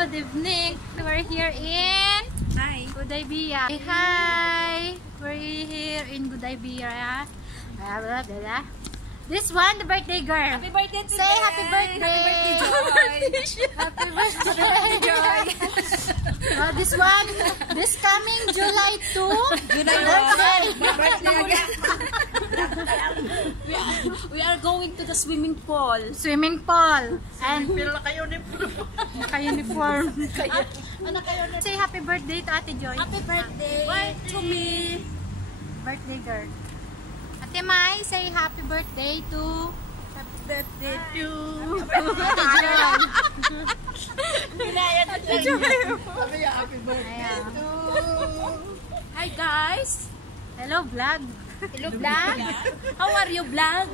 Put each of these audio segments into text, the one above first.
Good evening. We're here in Gudaybia. Hi. We're here in Gudaybia. This one, the birthday girl. Happy birthday to Say happy birthday. Happy birthday, Joy. Happy birthday, Joy. This one, this coming July 2. Birthday again. We are going to the swimming pool. Swimming pool. And naka-uniform. Say happy birthday to Ate Joy. Happy birthday to me. Birthday girl. Ate Mai, say happy birthday to Happy birthday to Ate Joy. Happy birthday Ayan. to. Hi guys. Hello vlog. Hello vlog. How are you vlog?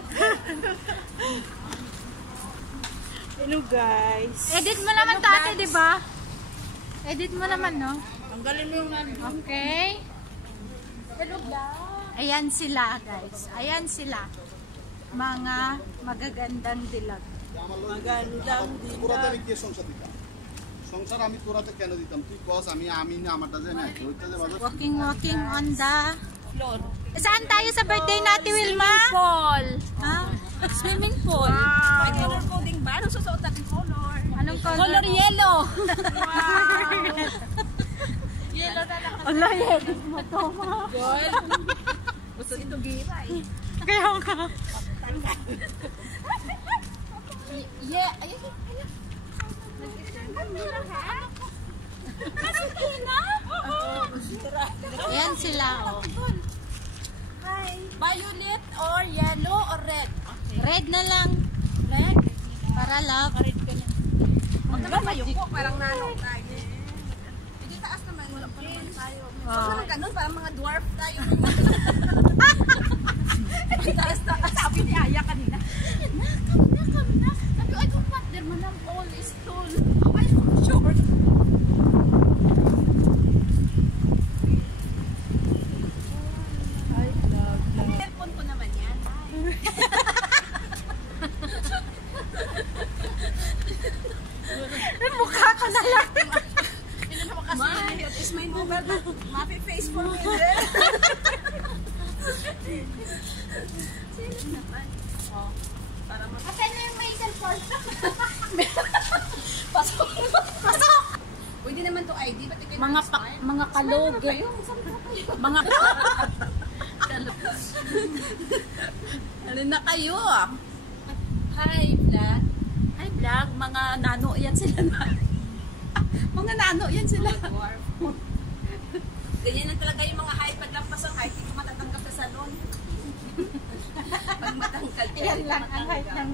Hello guys. Edit mo naman to ate, di ba? Edit mo naman, no? Tanggalin mo yung Okay. Hello vlog. Ayan sila, guys. Ayan sila. Mga magagandang dilag. Magandang কুরাতে কি সংসার দিতাম সংসার আমি কুরাতে কেন দিতাম তুই কস আমি না আমারটা যে না ওইটা যে বাজার Walking on the... floor. Saan tayo sa birthday natin, Wilma? Pool. Ha? Swimming pool. May color coding ba? Anong susuot natin color? Anong color? Color yellow. Yellow talaga. Ala, edit mo to, ma. Girl. Gusto nito giray. Kaya ka. Yeah. Ayun. Ayan sila, oh. Hi. Violet or yellow or red? Red na lang. Red. Para love. Magkakayo ko, parang nanong tayo. Hindi taas naman, wala pa naman tayo. Parang ganun, parang mga dwarf tayo. Taas. Sabi ni Aya kanina. Come na. Sabi ko, I don't want there man ang all is tall. I am short. I love. Cellphone ko naman yan. Mukha ko na lang. It is my number na mapi face for me. Sino naman? Oh, para Asan na yung may cellphone? Pasok! Pasok! Pwede naman to ID, ba't ikaw mga kalogin. Mga ano na kayo? Hi, vlog. Hi, vlog. Mga nano yan sila na. Mga nano yan sila. Ganyan na talaga yung mga height. Paglampas ang height, hindi ko matatanggap sa salon. Pag matangkal. Yan lang ang height ng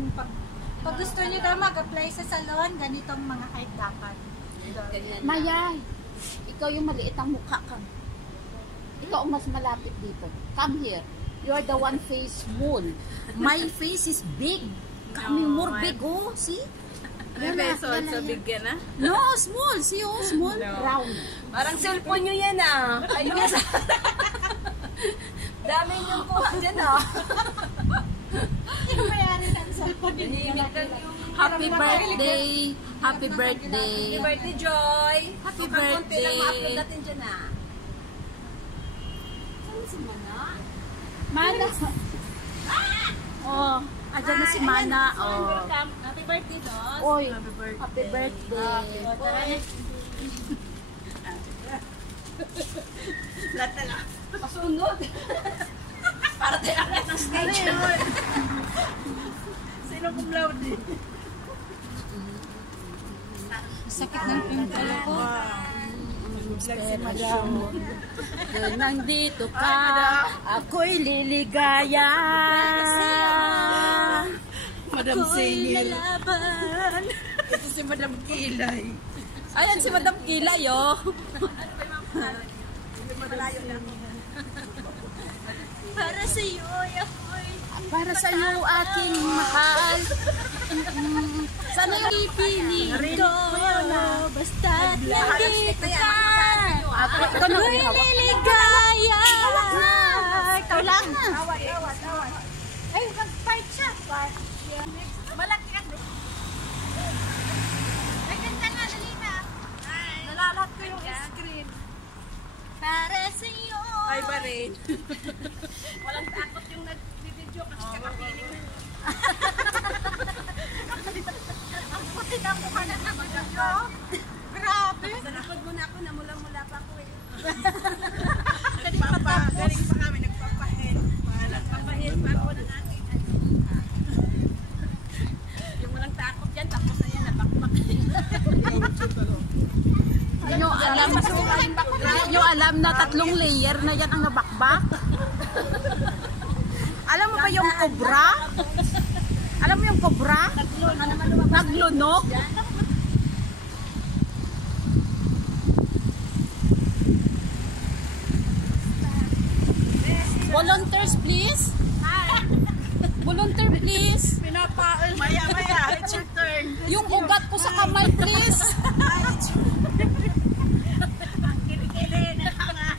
pag gusto nyo daw mag-apply sa salon, ganitong mga height dapat. Maya, ikaw yung maliit ang mukha kang. Ikaw ang mas malapit dito. Come here. You're the one face small. My face is big. Kami more big, oh. See? My face also big yan, ah? No, small. See, oh, small. Round. Parang cellphone nyo yan, ah. Ayun. Dami niyong kuha dyan, ah. Yung mayari ng cellphone din. Happy birthday. Happy birthday. Happy birthday, Joy. Happy Konti lang birthday. ma-upload natin dyan, ah. Saan si Mana? Mana. Oh, andyan na si Mana. Oh. Welcome. Happy birthday, Dos. Oy, happy birthday. Lahat na lang. Pasunod. Para tayo akit ng stage. Sino kumlaw din? Sakit ng pimple ko. Nandito ka, ako'y liligaya. Madam Singil. Lalaban. Ito si Madam Kilay. Ayan si Madam Kilay, oh. Para sa iyo, ako'y... Para sa iyo, aking mahal. Sana yung ipili ko. Basta't nandito ka. Ako'y Liligaya. Ikaw lang. Awat. Ay, mag-part siya. Malaki ang Ay, ganda nga, dali na. rin. Walang takot yung nag-video kasi kakapiling na. Ang puti na mukha na nag-video. Grabe. Sa likod mo na ako, namula-mula pa ako eh. Galing pa kami, nagpapahid. Nagpapahid pa ako ng aking yung walang takot yan, tapos na yan, nabakbak. Nyo alam na 3 layer na yan ang nabakbak. Alam mo ba yung cobra? Alam mo yung cobra? Naglunok. Volunteers please. Volunteer please. Pinapain. Maya, it's your turn. Yung ugat ko sa kamay please. Ang kilikili na nga.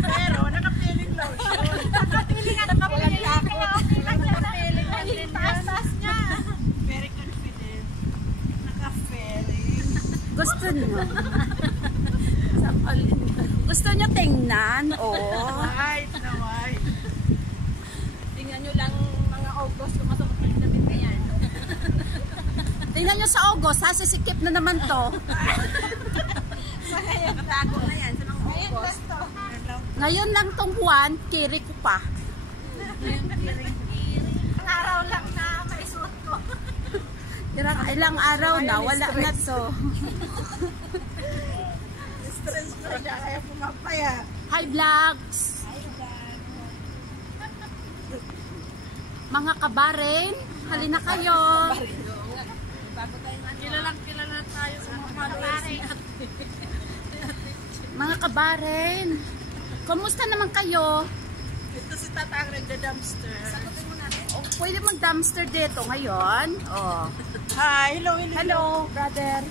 Pero nakapiling lotion. Nakapiling at nakapiling. Nakapiling na din. Taas-taas niya. Very confident. Naka-feeling. Gusto nyo? Gusto nyo tingnan? Oo. White na white. Tingnan nyo lang mga August kung masok ang damit na yan. Tingnan nyo sa August ha, sisikip na naman to. Kaya katago na yan sa mga August. Ngayon lang tong buwan, kiri ko pa. Ang araw lang na maisuot ko. Ilang araw na, wala na to. Stress ko siya, kaya pumapaya. Hi vlogs! Mga kabaren, halina kayo. Kilala tayo sa mga followers natin. Mga kabaren, kumusta naman kayo? Ito si Tatang nagda-dumpster. Oh, pwede mag-dumpster dito ngayon. Oh. Hi, hello. Hello, brother.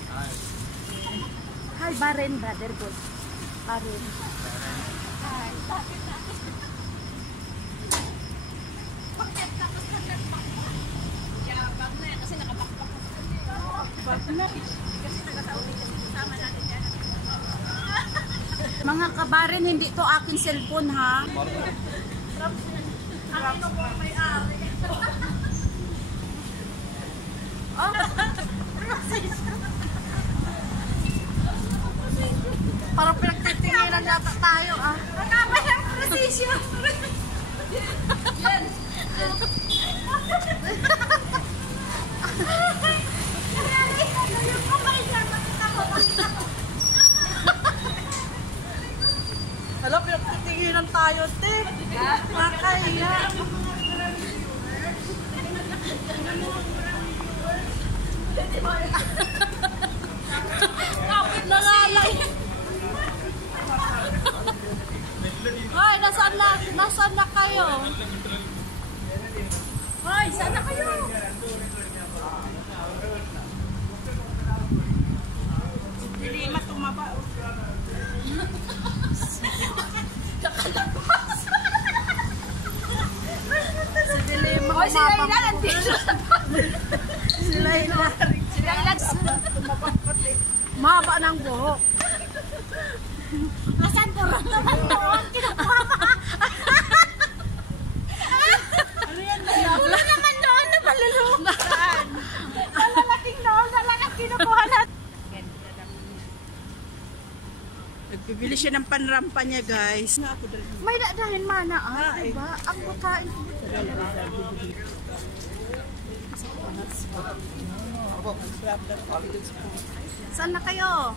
Hi, Baren, brother. Good. Baren. Bag na yan kasi nakabakbak. Bag na. Kasi nag-Saudi kasi kasama natin yan. Mga kabaren, hindi to akin cellphone ha. Ano po may-ari? Parang pinagtitingilan yata tayo ah. Nakaba yung precision. Hala, pinagtitingilan tayo, te. Nakaya. Kapit na lalay. Hoy, nasaan na kayo? Hoy, saan na kayo? Hindi matumaba. Si Dilema. Hoy, si Layla, nandito. Si Layla. Si Layla. Mahaba ng buhok. Asan po? Naman po. Kinukuha pa. Wala naman doon na malulong. Malalaking noon. Wala nang kinukuha natin. Nagbibili siya ng panrampa niya, guys. May dadahin mana ah. Diba? Ang makain. Saan na kayo?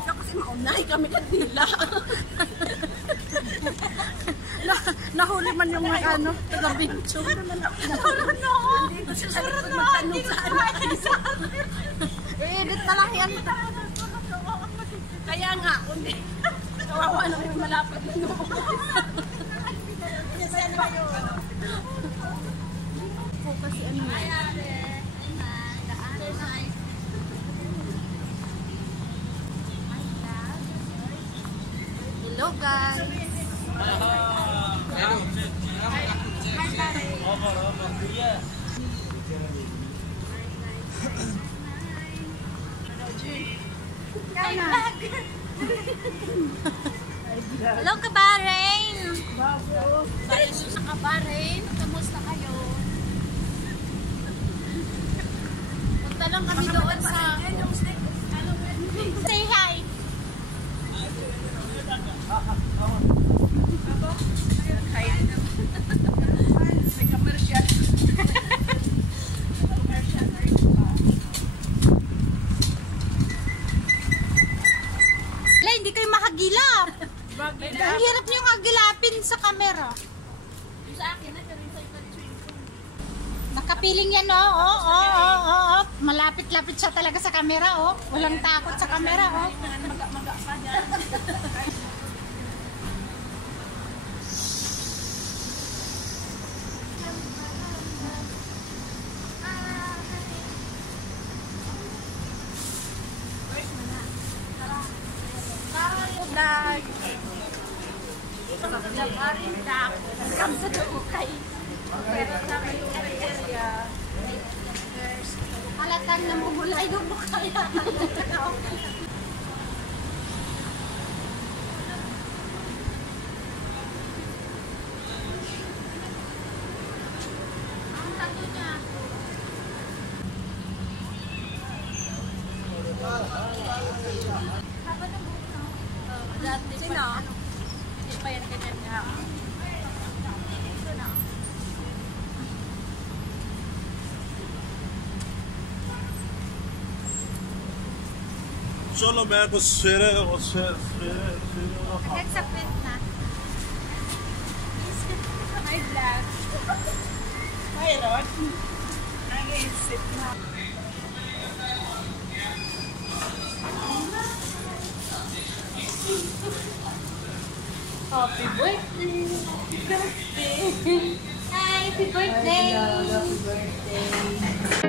Ikaw kasi maunay kami kanila. Nahuli man yung mga ano, taga-bincho. Dito siya sa likod magtanong saan. I-edit na lang yan. Kaya nga, kundi kawawa na yung malapad na no. Kasi ano ba yun? Kasi ano hello guys. Hello, Kabarain! Tayo sa Kabarin. Kamusta kayo? Punta lang kami doon sa... Say hi! May commercial. Wala, hindi kayo makagilap. Ang hirap niyong agilapin sa camera. Sa akin na, pero yung sa iba Nakapiling yan, oh. Oh. Malapit-lapit siya talaga sa camera, oh. Walang takot sa camera, oh. Maga pa dyan. Come sa Duukay. Halatang namumulay ng mukha yan. Ang tato niya. Haba ng buhok na. Dati sino? Hindi pa yan ganyan nga. Ito na. चलो मैं कुछ सवेरे Hanggang sa print na. May vlog. Mayroon. Nag-iisip na. Happy birthday! Happy birthday! Happy birthday.